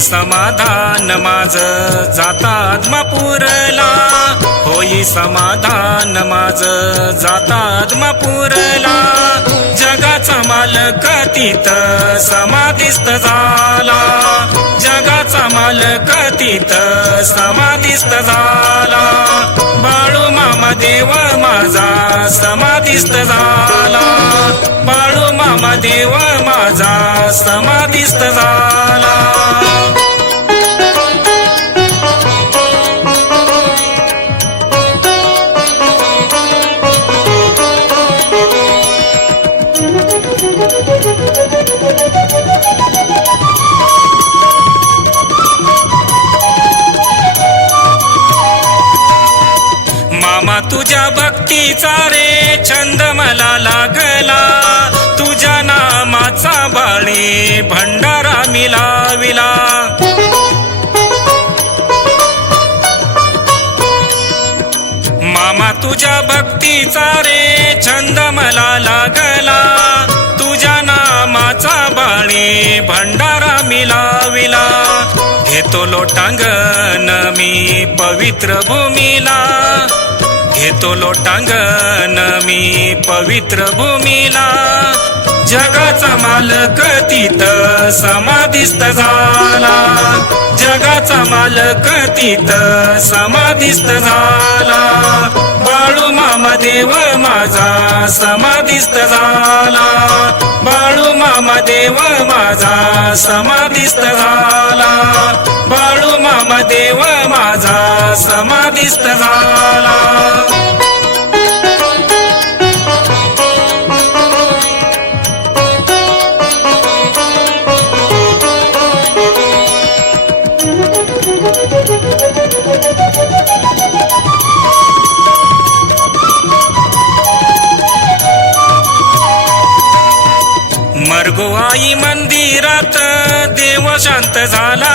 समाधान माझ जाता आत्मापूरला होई समाधान माझ जाता आत्मापूरला जगाचा मालक तीत समाधिस्त झाला. जगाचा मालक तीत समाधिस्त झाला. बाळू मामा देव माझा समाधिस्त झाला. बाळू मामा देव माझा समाधिस्त झाला. तुझ्या भक्तीचा रे छंद मला लागला. तुझ्या नामाचा बाळे भंडारा मिलाविला मामा तुझ्या भक्तीचा रे छंद मला लागला. तुझ्या नामाचा बाळे भंडारा मिलाविला घेतो लोटांगण मी पवित्र भूमीला. घेतो लोटांगण मी पवित्र भूमीला. जगाचा मालक तिथ समाधिस्त झाला. जगाचा मालक तिथ समाधिस्थ झाला. बाळू मामा देव माझा समाधिस्त झाला. बाळू मामा देव माझा समाधिस्त झाला. बाळू मामा देव माझा समाधिस्त झाला. गोवाई मंदिरात देव शांत झाला.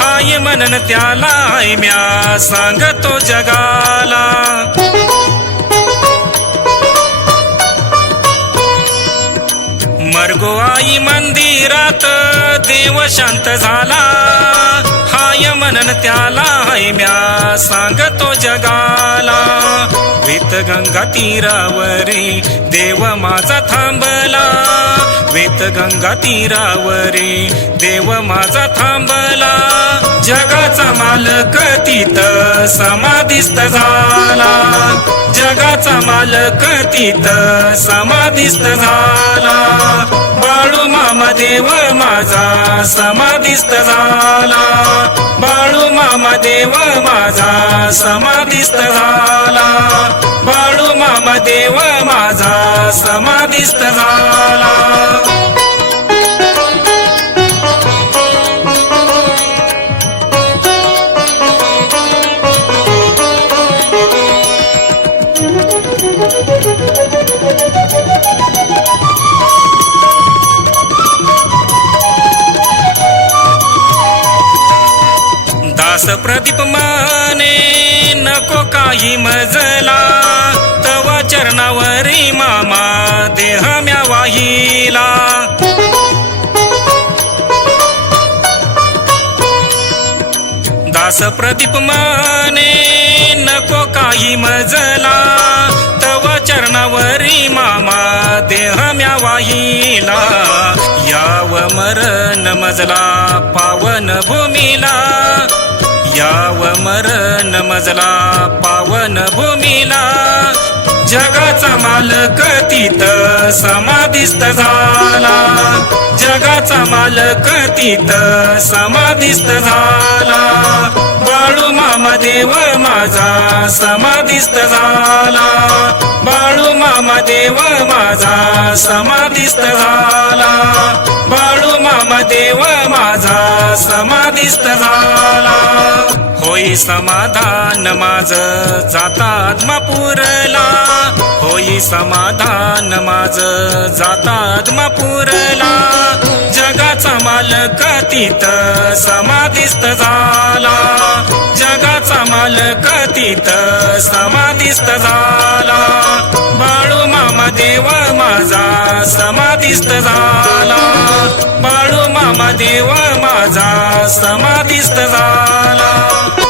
हाय मनन त्याला हाय म्या सांगतो जगाला. मर्गो आई मंदिरात देव शांत झाला. हाय मनन त्याला हाय म्या सांगतो जगाला. वेत गंगा तीरावरी देव माझा थांबला. आहेत गंगा तीरावरी देव माझा थांबला. जगाचा मालक तीत समाधिस्त झाला. जगाचा मालक तीत समाधिस्त झाला. बाळू मामा देव माझा समाधिस्त झाला. बाळू मामा देव माझा समाधिस्त झाला. बाळू मामा देव माझा समाधिस्त झाला. दास प्रदीप माने नको काही मजला. तवा चरणावरी मामा देह म्या वाहिला दास प्रदीप माने नको काही मजला. तवा चरणावरी मामा देह म्या वाहिला याव मरण मजला. याव मरण मजला पावन भूमीला. जगाचा मालक तीत समाधिस्त झाला. जगाचा मालक तीत समाधिस्त झाला. बाळू मामा देव माझा समाधिस्त झाला. बाळू मामा देव माझा समाधिस्त झाला. बाळू मामा देव माझा समाधिस्त झाला. होई समाधान माझ. जाता आत्मापूरला होई समाधान माझ. जाता आत्मापूरला जगाचा मालक तिथ समाधिस्थ झाला. जगाचा मालक तिथ समाधिस्थ झाला. बाळू मामा देव माझा समाधिस्त झाला. बाळू मामा मामा देव माझा समाधिस्थ झाला.